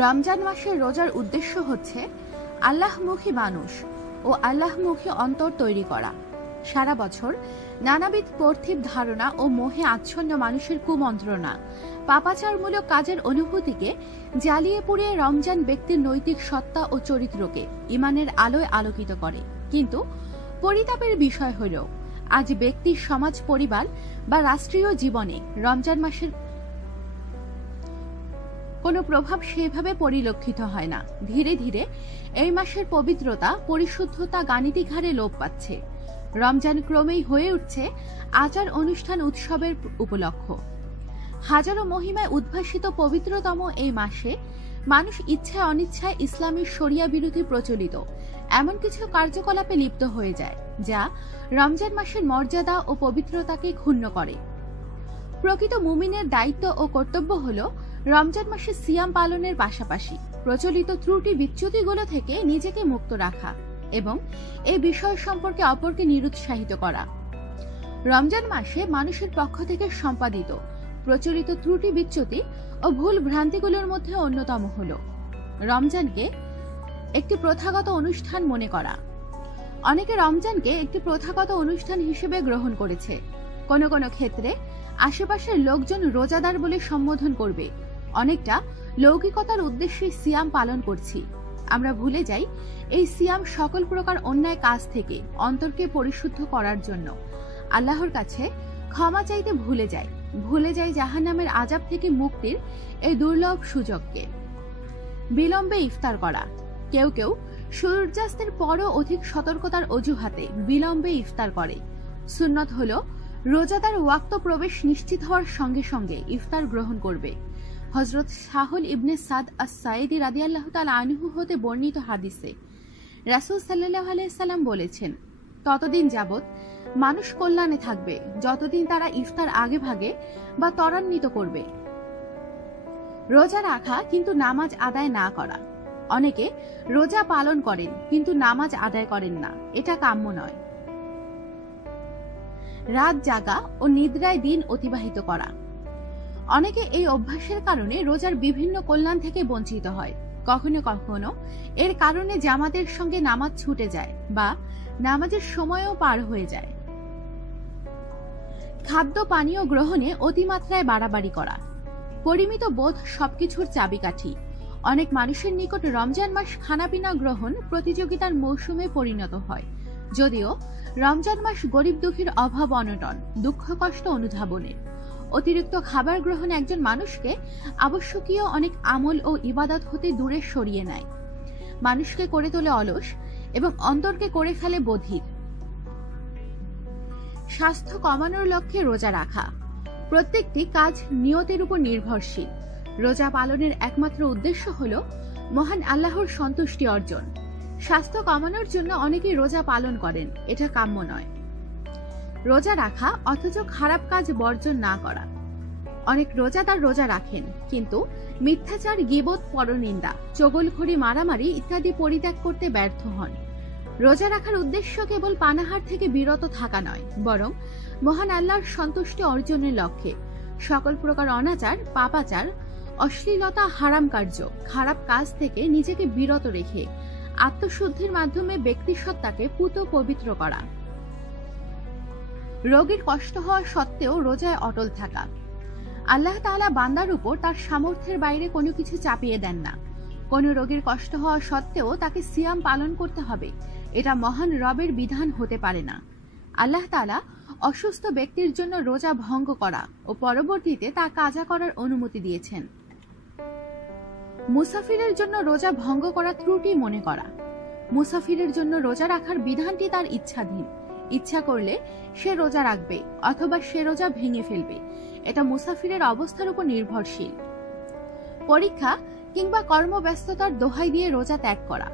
রমজান মাসের রোজার উদ্দেশ্য হচ্ছে আল্লাহমুখী মানুষ ও আল্লাহমুখী অন্তর তৈরি করা। সারা বছর নানাবিধ পার্থিব ধারণা ও মোহে আচ্ছন্ন মানুষের কুমন্ত্রণা, পাপাচারমূলক কাজের অনুভূতিকে জ্বালিয়ে পুড়িয়ে রমজান ব্যক্তির নৈতিক সত্তা ও চরিত্রকে ইমানের আলোয় আলোকিত করে। কিন্তু পরিতাপের বিষয় হল, আজ ব্যক্তির, সমাজ, পরিবার বা রাষ্ট্রীয় জীবনে রমজান মাসের কোনো প্রভাব সেভাবে পরিলক্ষিত হয় না। ধীরে ধীরে এই মাসের পবিত্রতা, পরিশুদ্ধতা গাণিতিক হারে লোপ পাচ্ছে। রমজান ক্রমেই হয়ে উঠছে আচার, অনুষ্ঠান, উৎসবের উপলক্ষ। হাজারো মহিমায় উদ্ভাসিত পবিত্রতম এই মাসে মানুষ ইচ্ছায় অনিচ্ছায় ইসলামের শরিয়া বিরোধী প্রচলিত এমন কিছু কার্যকলাপে লিপ্ত হয়ে যায়, যা রমজান মাসের মর্যাদা ও পবিত্রতাকে ক্ষুণ্ণ করে। প্রকৃত মুমিনের দায়িত্ব ও কর্তব্য হল রমজান মাসে সিয়াম পালনের পাশাপাশি প্রচলিত ত্রুটি বিচ্যুতিগুলো থেকে নিজেকে মুক্ত রাখা এবং এই বিষয় সম্পর্কে অপরকে নিরুৎসাহিত করা। রমজান মাসে মানুষের পক্ষ থেকে সম্পাদিত প্রচলিত ত্রুটি বিচ্যুতি ও ভুল ভ্রান্তিগুলোর মধ্যে অন্যতম হল রমজানকে একটি প্রথাগত অনুষ্ঠান মনে করা। অনেকে রমজানকে একটি প্রথাগত অনুষ্ঠান হিসেবে গ্রহণ করেছে। কোনো কোনো ক্ষেত্রে আশেপাশের লোকজন রোজাদার বলে সম্বোধন করবে। অনেকটা লৌকিকতার উদ্দেশ্যে সিয়াম পালন করছি। আমরা ভুলে যাই এই সিয়াম সকল প্রকার অন্যায় কাজ থেকে অন্তরকে পরিশুদ্ধ করার জন্য। আল্লাহর কাছে ক্ষমা চাইতে ভুলে যাই জাহান্নামের আযাব থেকে মুক্তির এই দুর্লভ সুযোগকে। বিলম্বে ইফতার করা। কেউ কেউ সূর্যাস্তের পরও অধিক সতর্কতার অজুহাতে বিলম্বে ইফতার করে। সুন্নত হলো রোজাদার ওয়াক্ত প্রবেশ নিশ্চিত হওয়ার সঙ্গে সঙ্গে ইফতার গ্রহণ করবে। হযরত সাহল ইবনে সাদ আস-সাঈদী রাদিয়াল্লাহু তাআলা আনহু হতে বর্ণিত হাদিসে রাসূল সাল্লাল্লাহু আলাইহি সাল্লাম বলেছেন, ততদিন যাবত মানুষ কল্যাণে থাকবে যতদিন তারা ইফতার আগে ভাগে বা ত্বরান্বিত করবে। রোজা রাখা কিন্তু নামাজ আদায় না করা। অনেকে রোজা পালন করেন কিন্তু নামাজ আদায় করেন না, এটা কাম্য নয়। রাত জাগা ও নিদ্রায় দিন অতিবাহিত করা। অনেকে এই অভ্যাসের কারণে রোজার বিভিন্ন কল্যাণ থেকে বঞ্চিত হয়। কখনো কখনো এর কারণে জামাতের সঙ্গে নামাজ ছুটে যায় বা নামাজের সময়ও পার হয়ে যায়। খাদ্য পানীয় গ্রহণে অতিমাত্রায় বাড়াবাড়ি করা। পরিমিত বোধ সবকিছুর চাবিকাঠি। অনেক মানুষের নিকট রমজান মাস খানাপিনা গ্রহণ প্রতিযোগিতার মৌসুমে পরিণত হয়। যদিও রমজান মাস গরিব দুঃখীর অভাব অনটন, দুঃখ কষ্ট অনুধাবনের। অতিরিক্ত খাবার গ্রহণ একজন মানুষকে আবশ্যকীয় অনেক আমল ও ইবাদত হতে দূরে সরিয়ে নেয়, মানুষকে করে তোলে অলস এবং অন্তরকে করে ফেলে বধির। স্বাস্থ্য কমানোর লক্ষ্যে রোজা রাখা। প্রত্যেকটি কাজ নিয়তের উপর নির্ভরশীল। রোজা পালনের একমাত্র উদ্দেশ্য হল মহান আল্লাহর সন্তুষ্টি অর্জন। স্বাস্থ্য কমানোর জন্য অনেকেই রোজা পালন করেন, এটা কাম্য নয়। রোজা রাখা অথচ খারাপ কাজ বর্জন না করা। অনেক রোজাদার রোজা রাখেন কিন্তু মিথ্যাচার, গীবত, পরনিন্দা, চগলখড়ি, মারামারি ইত্যাদি পরিত্যাগ করতে ব্যর্থ হন। রোজা রাখার উদ্দেশ্য কেবল পানাহার থেকে বিরত থাকা নয়, বরং মহান আল্লাহর সন্তুষ্টি অর্জনের লক্ষ্যে সকল প্রকার অনাচার, পাপাচার, অশ্লীলতা, হারাম কার্য, খারাপ কাজ থেকে নিজেকে বিরত রেখে আত্মশুদ্ধির মাধ্যমে ব্যক্তিসত্তাকে পুত পবিত্র করা। রোগীর কষ্ট হওয়া সত্ত্বেও রোজায় অটল থাকা। আল্লাহ তাআলা বান্দার উপর তার সামর্থ্যের বাইরে কোনো কিছু চাপিয়ে দেন না। কোনো রোগীর কষ্ট হওয়া সত্ত্বেও তাকে সিয়াম পালন করতে হবে, এটা মহান রবের বিধান হতে পারে না। আল্লাহ তাআলা অসুস্থ ব্যক্তির জন্য রোজা ভঙ্গ করা ও পরবর্তীতে তা কাজা করার অনুমতি দিয়েছেন। মুসাফিরের জন্য রোজা ভঙ্গ করা ত্রুটি মনে করা। মুসাফিরের জন্য রোজা রাখার বিধানটি তার ইচ্ছাধীন। ইচ্ছা করলে সে রোজা রাখবে অথবা সে রোজা ভেঙে ফেলবে, এটা মুসাফিরের অবস্থার উপর নির্ভরশীল। পরীক্ষা কিংবা কর্মব্যস্ততার দোহাই দিয়ে রোজা ত্যাগ করা।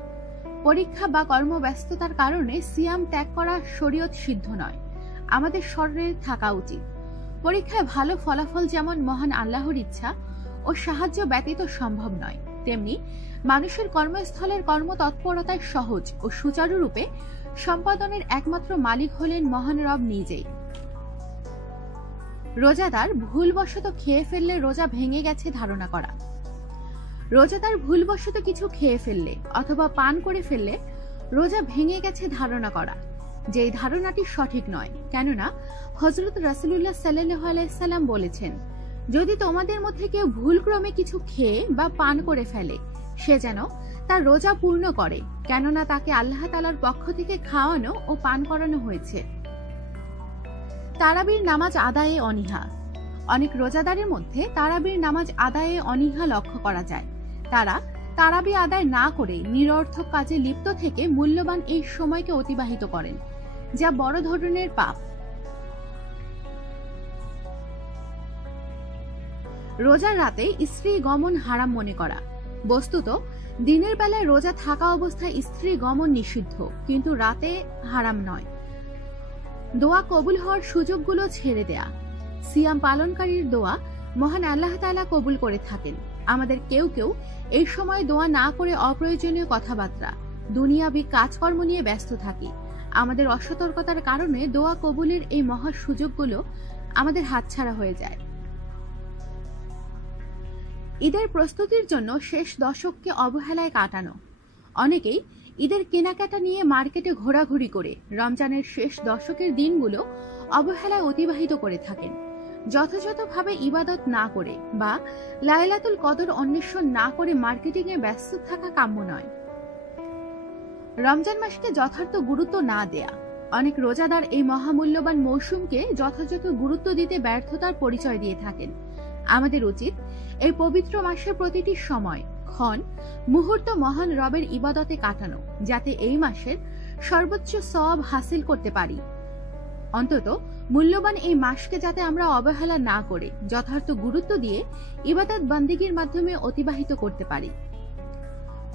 পরীক্ষা বা কর্মব্যস্ততার কারণে সিয়াম ত্যাগ করা শরীয়ত সিদ্ধ নয়। আমাদের স্মরণে থাকা উচিত, পরীক্ষায় ভালো ফলাফল যেমন মহান আল্লাহর ইচ্ছা ও সাহায্য ব্যতীত সম্ভব নয়, তেমনি মানুষের কর্মস্থলের কর্মতৎপরতায় সহজ ও সুচারুরূপে সম্পাদনের একমাত্র মালিক হলেন মহান রব নিজেই। রোজাদার ভুলবশত খেয়ে ফেললে রোজা ভেঙে গেছে ধারণা করা। রোজাদার ভুলবশত কিছু খেয়ে ফেললে অথবা পান করে ফেললে রোজা ভেঙে গেছে ধারণা করা, যেই ধারণাটি সঠিক নয়। কেননা হযরত রাসূলুল্লাহ সাল্লাল্লাহু আলাইহি সাল্লাম বলেছেন, যদি তোমাদের মধ্যে কেউ ভুলক্রমে কিছু খেয়ে বা পান করে ফেলে, সে যেন তার রোজা পূর্ণ করে, কেননা তাকে আল্লাহ তাআলার পক্ষ থেকে খাওয়ানো ও পান করানো হয়েছে। তারাবির নামাজ আদায়ে অনীহা। অনেক রোজাদারের মধ্যে তারাবির নামাজ আদায়ে অনীহা লক্ষ্য করা যায়। তারা তারাবি আদায় না করে নিরর্থক কাজে লিপ্ত থেকে মূল্যবান এই সময়কে অতিবাহিত করেন, যা বড় ধরনের পাপ। রোজার রাতে স্ত্রী গমন হারাম মনে করা। বস্তুত দিনের বেলায় রোজা থাকা অবস্থায় স্ত্রী গমন নিষিদ্ধ, কিন্তু রাতে হারাম নয়। দোয়া কবুল হওয়ার সুযোগগুলো ছেড়ে দেয়া। সিয়াম পালনকারীর দোয়া মহান আল্লাহ তাআলা কবুল করে থাকেন। আমাদের কেউ কেউ এই সময় দোয়া না করে অপ্রয়োজনীয় কথাবার্তা, দুনিয়াবি কাজকর্ম নিয়ে ব্যস্ত থাকি। আমাদের অসতর্কতার কারণে দোয়া কবুলের এই মহা সুযোগগুলো আমাদের হাতছাড়া হয়ে যায়। ঈদের প্রস্তুতির জন্য শেষ দশককে অবহেলায় কাটানো। অনেকেই ঈদের কেনাকাটা নিয়ে মার্কেটে ঘোরাঘুরি করে রমজানের শেষ দশকের দিনগুলো অবহেলায় অতিবাহিত করে থাকেন। যথাযথভাবে ইবাদত না করে বা লাইলাতুল কদর অন্বেষণ না করে মার্কেটিংয়ে ব্যস্ত থাকা কাম্য নয়। রমজান মাসকে যথার্থ গুরুত্ব না দেয়া। অনেক রোজাদার এই মহামূল্যবান মৌসুমকে যথাযথ গুরুত্ব দিতে ব্যর্থতার পরিচয় দিয়ে থাকেন। আমাদের উচিত এই পবিত্র মাসের প্রতিটি সময়, ক্ষণ, মুহূর্ত মহান রবের ইবাদতে কাটানো, যাতে এই মাসের সর্বোচ্চ সওয়াব হাসিল করতে পারি। অন্তত মূল্যবান এই মাসকে যাতে আমরা অবহেলা না করে যথার্থ গুরুত্ব দিয়ে ইবাদত বন্দেগীর মাধ্যমে অতিবাহিত করতে পারি।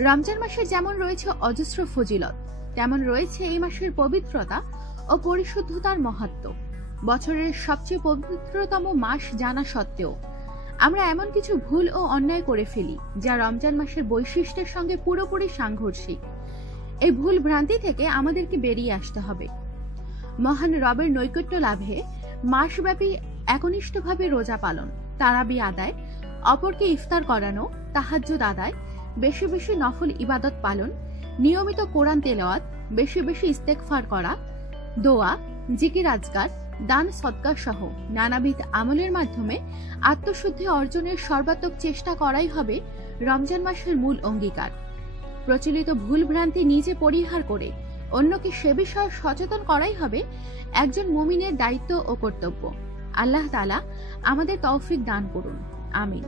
রমজান মাসের যেমন রয়েছে অজস্র ফজিলত, তেমন রয়েছে এই মাসের পবিত্রতা ও পরিশুদ্ধতার মাহাত্ম্য। বছরের সবচেয়ে পবিত্রতম মাস জানা সত্ত্বেও আমরা এমন কিছু ভুল ও অন্যায় করে ফেলি যা রমজান মাসের বৈশিষ্ট্যের সঙ্গে পুরোপুরি সাংঘর্ষিক। এই ভুল ভ্রান্তি থেকে আমাদেরকে বেরিয়ে আসতে হবে। মহান রবের নৈকট্য লাভে মাসব্যাপী একনিষ্ঠভাবে রোজা পালন, তারাবি আদায়, অপরকে ইফতার করানো, তাহাজ্জুদ আদায়, বেশি বেশি নফল ইবাদত পালন, নিয়মিত কোরআন তেলাওয়াত, বেশি বেশি ইস্তেগফার করা, দোয়া, জিকির আজকার, দান সদকা সহ নানাবিধ আমলের মাধ্যমে আত্মশুদ্ধি অর্জনের সর্বাত্মক চেষ্টা করাই হবে রমজান মাসের মূল অঙ্গীকার। প্রচলিত ভুল ভ্রান্তি নিজে পরিহার করে অন্যকে সে বিষয়ে সচেতন করাই হবে একজন মুমিনের দায়িত্ব ও কর্তব্য। আল্লাহ তাআলা আমাদের তৌফিক দান করুন। আমিন।